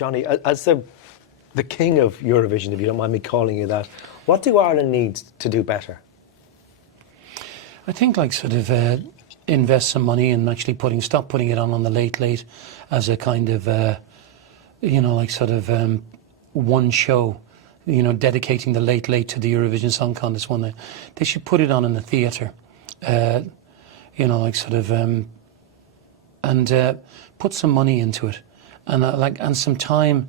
Johnny, as the king of Eurovision, if you don't mind me calling you that, what do Ireland need to do better? I think like sort of invest some money and actually stop putting it on the late as a kind of, you know, like sort of one show, you know, dedicating the late to the Eurovision Song Contest one night. They should put it on in the theatre, you know, like sort of, and put some money into it, and and some time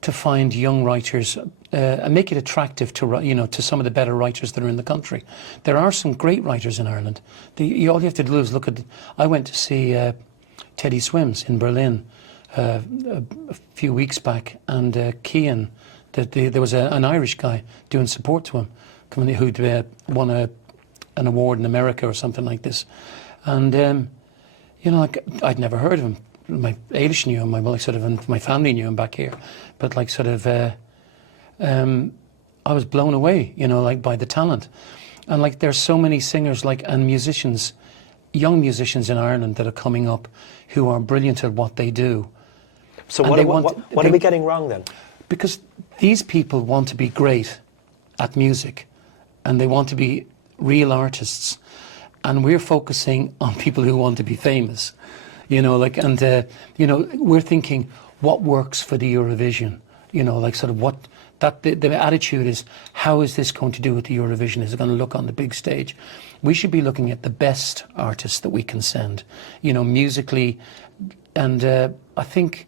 to find young writers and make it attractive to, you know, to some of the better writers that are in the country. There are some great writers in Ireland. All you have to do is look at. I went to see Teddy Swims in Berlin a few weeks back, and Cian, there was an Irish guy doing support to him, who'd won an award in America or something like this, and you know, like, I'd never heard of him. My Eilish knew him, and my family knew him back here, but like sort of, I was blown away, you know, like by the talent, and like there's so many singers and musicians, young musicians in Ireland that are coming up who are brilliant at what they do. So what are we getting wrong then? Because these people want to be great at music, and they want to be real artists, and we're focusing on people who want to be famous. You know, like, and, you know, we're thinking what works for the Eurovision, you know, like sort of what, the attitude is, how is this going to do with the Eurovision? Is it going to look on the big stage? We should be looking at the best artists that we can send, you know, musically. And I think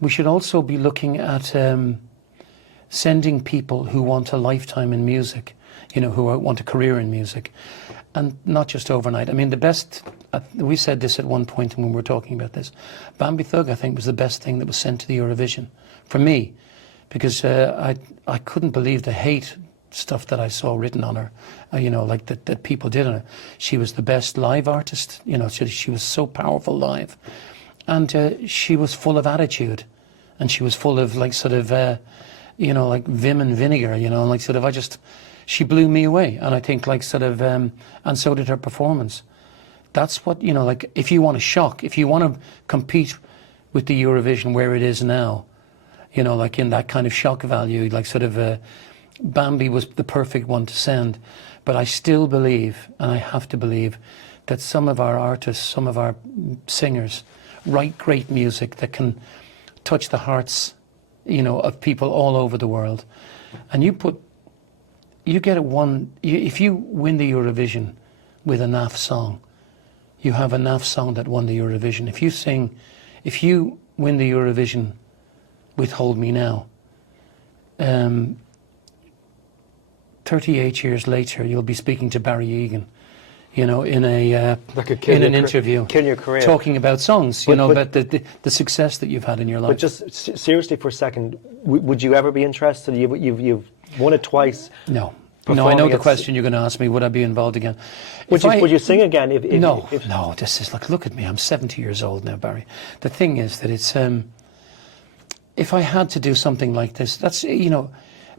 we should also be looking at sending people who want a lifetime in music, you know, who want a career in music. And not just overnight. I mean, the best, we said this at one point when we were talking about this, Bambie Thug, I think, was the best thing that was sent to the Eurovision, for me, because I couldn't believe the hate stuff that I saw written on her, you know, like that people did on her. She was the best live artist, you know, she was so powerful live. And she was full of attitude, and she was full of like sort of, you know, like vim and vinegar, you know, like sort of, she blew me away, and I think like sort of, and so did her performance. That's what, you know, like if you want a shock, if you want to compete with the Eurovision where it is now, you know, like in that kind of shock value, like sort of, Bambi was the perfect one to send. But I still believe, and I have to believe, that some of our artists, some of our singers write great music that can touch the hearts, you know, of people all over the world. And you get if you win the Eurovision with a naff song, you have a naff song that won the Eurovision. If you win the Eurovision with Hold Me Now, 38 years later, you'll be speaking to Barry Egan, you know, in an interview, talking about songs, you know, about the success that you've had in your life. But just seriously for a second, would you ever be interested? You've won it twice. No, I know the question you're going to ask me. Would I be involved again? Would you sing again? No. This is like, look at me. I'm 70 years old now, Barry. The thing is that it's if I had to do something like this, that's, you know,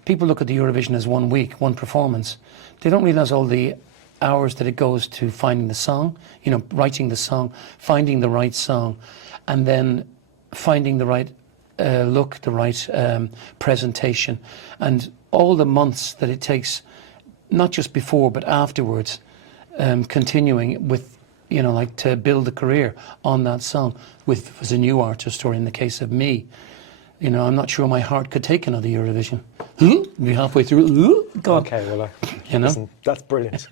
people look at the Eurovision as 1 week, one performance. They don't realise all the hours that it goes to finding the song, you know, writing the song, finding the right song, and then finding the right look, the right presentation, and all the months that it takes, not just before but afterwards, continuing with, you know, like to build a career on that song as a new artist, or in the case of me, you know, I'm not sure my heart could take another Eurovision. Be halfway through. God. Okay, well, you know, listen, that's brilliant.